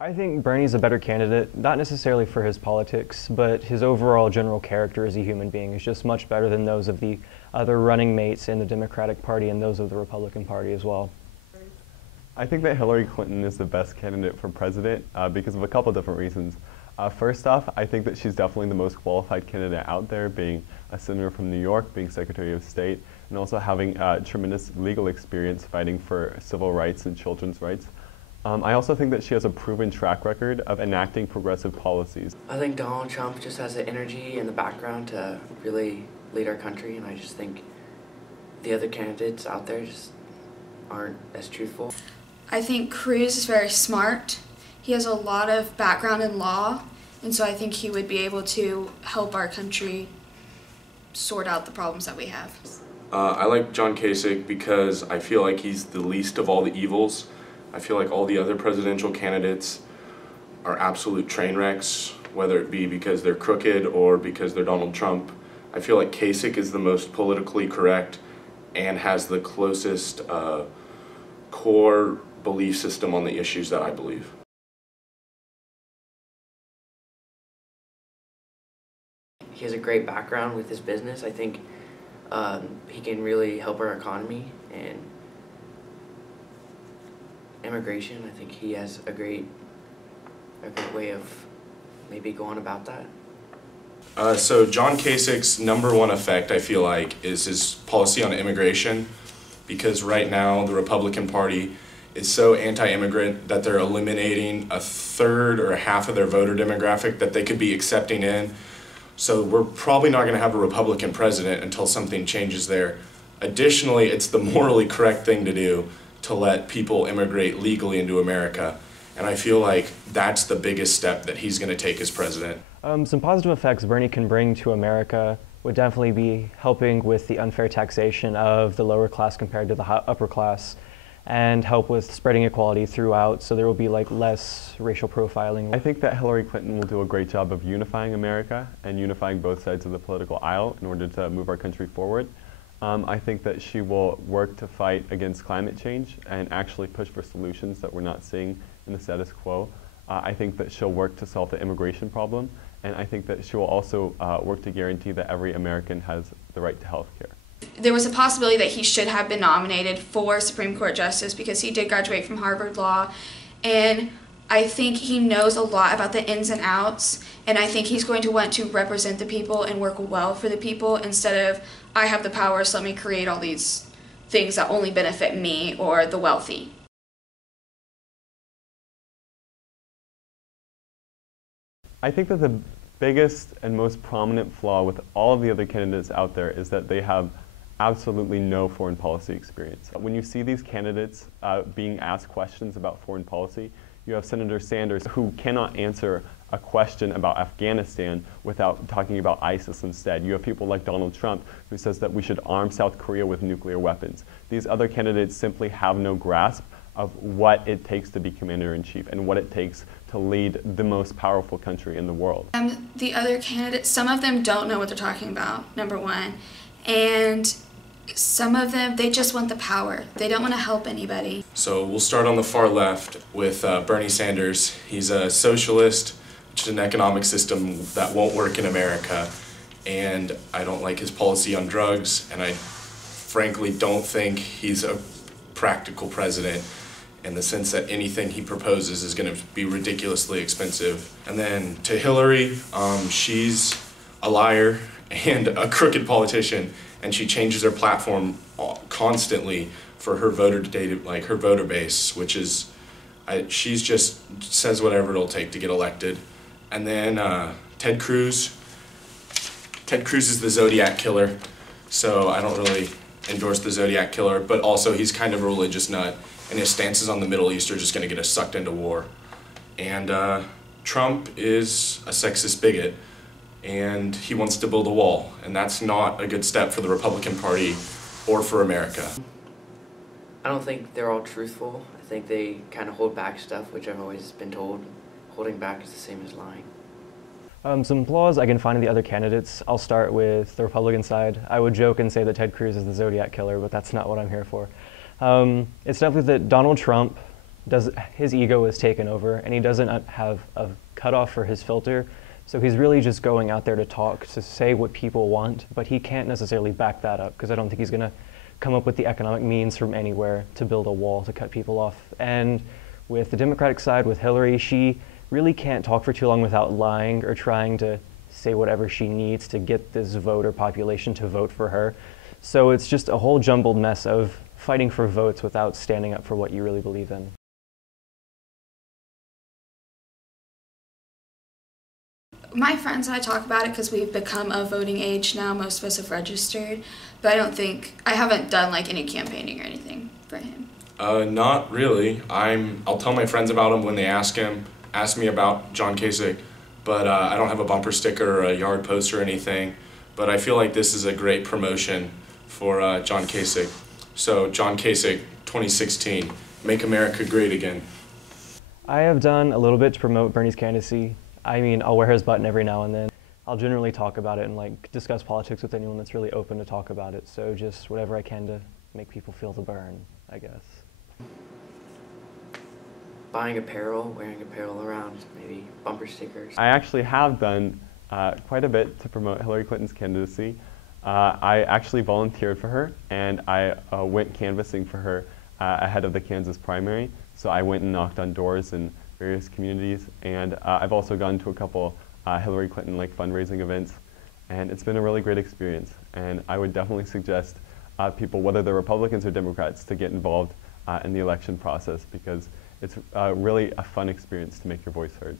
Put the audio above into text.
I think Bernie's a better candidate, not necessarily for his politics, but his overall general character as a human being is just much better than those of the other running mates in the Democratic Party and those of the Republican Party as well. I think that Hillary Clinton is the best candidate for president because of a couple different reasons. First off, I think that she's definitely the most qualified candidate out there, being a senator from New York, being Secretary of State, and also having tremendous legal experience fighting for civil rights and children's rights. I also think that she has a proven track record of enacting progressive policies. I think Donald Trump just has the energy and the background to really lead our country, and I just think the other candidates out there just aren't as truthful. I think Cruz is very smart. He has a lot of background in law, and so I think he would be able to help our country sort out the problems that we have. I like John Kasich because I feel like he's the least of all the evils. I feel like all the other presidential candidates are absolute train wrecks, whether it be because they're crooked or because they're Donald Trump. I feel like Kasich is the most politically correct and has the closest core belief system on the issues that I believe. He has a great background with his business. I think he can really help our economy and immigration. I think he has a great way of maybe going about that. So John Kasich's #1 effect, I feel like, is his policy on immigration, because right now the Republican Party is so anti-immigrant that they're eliminating a third or a half of their voter demographic that they could be accepting in. So we're probably not going to have a Republican president until something changes there. Additionally, it's the morally correct thing to do to let people immigrate legally into America. And I feel like that's the biggest step that he's going to take as president. Some positive effects Bernie can bring to America would definitely be helping with the unfair taxation of the lower class compared to the upper class, and help with spreading equality throughout, so there will be like less racial profiling. I think that Hillary Clinton will do a great job of unifying America and unifying both sides of the political aisle in order to move our country forward. I think that she will work to fight against climate change and actually push for solutions that we're not seeing in the status quo. I think that she'll work to solve the immigration problem, and I think that she will also work to guarantee that every American has the right to health care. There was a possibility that he should have been nominated for Supreme Court Justice because he did graduate from Harvard Law, and I think he knows a lot about the ins and outs, and I think he's going to want to represent the people and work well for the people instead of, I have the power, so let me create all these things that only benefit me or the wealthy. I think that the biggest and most prominent flaw with all of the other candidates out there is that they have absolutely no foreign policy experience. When you see these candidates being asked questions about foreign policy, you have Senator Sanders, who cannot answer a question about Afghanistan without talking about ISIS instead. You have people like Donald Trump, who says that we should arm South Korea with nuclear weapons. These other candidates simply have no grasp of what it takes to be commander-in-chief and what it takes to lead the most powerful country in the world. The other candidates, some of them don't know what they're talking about, #1, and some of them, they just want the power. They don't want to help anybody. So we'll start on the far left with Bernie Sanders. He's a socialist, which is an economic system that won't work in America. And I don't like his policy on drugs, and I frankly don't think he's a practical president in the sense that anything he proposes is going to be ridiculously expensive. And then to Hillary, she's a liar and a crooked politician, and she changes her platform constantly for her voter data, like her voter base, which is, she's just says whatever it'll take to get elected. And then Ted Cruz. Ted Cruz is the Zodiac killer, so I don't really endorse the Zodiac killer, but also he's kind of a religious nut, and his stances on the Middle East are just going to get us sucked into war. And Trump is a sexist bigot, and he wants to build a wall, and that's not a good step for the Republican Party or for America. I don't think they're all truthful. I think they kind of hold back stuff, which I've always been told. Holding back is the same as lying. Some flaws I can find in the other candidates. I'll start with the Republican side. I would joke and say that Ted Cruz is the Zodiac killer, but that's not what I'm here for. It's definitely that Donald Trump his ego is taken over, and he doesn't have a cutoff for his filter. So he's really just going out there to talk, to say what people want, but he can't necessarily back that up, because I don't think he's going to come up with the economic means from anywhere to build a wall to cut people off. And with the Democratic side, with Hillary, she really can't talk for too long without lying or trying to say whatever she needs to get this voter population to vote for her. So it's just a whole jumbled mess of fighting for votes without standing up for what you really believe in. My friends and I talk about it because we've become of voting age now. Most of us have registered, but I haven't done like any campaigning or anything for him. Not really. I'll tell my friends about him when they ask me about John Kasich, but I don't have a bumper sticker or a yard post or anything. But I feel like this is a great promotion for John Kasich. So John Kasich, 2016, Make America Great Again. I have done a little bit to promote Bernie's candidacy. I mean, I'll wear his button every now and then. I'll generally talk about it and like discuss politics with anyone that's really open to talk about it. So just whatever I can to make people feel the burn, I guess. Buying apparel, wearing apparel around, maybe bumper stickers. I actually have done quite a bit to promote Hillary Clinton's candidacy. I actually volunteered for her, and I went canvassing for her ahead of the Kansas primary. So I went and knocked on doors in various communities, and I've also gone to a couple Hillary Clinton fundraising events, and it's been a really great experience. And I would definitely suggest people, whether they're Republicans or Democrats, to get involved in the election process, because it's really a fun experience to make your voice heard.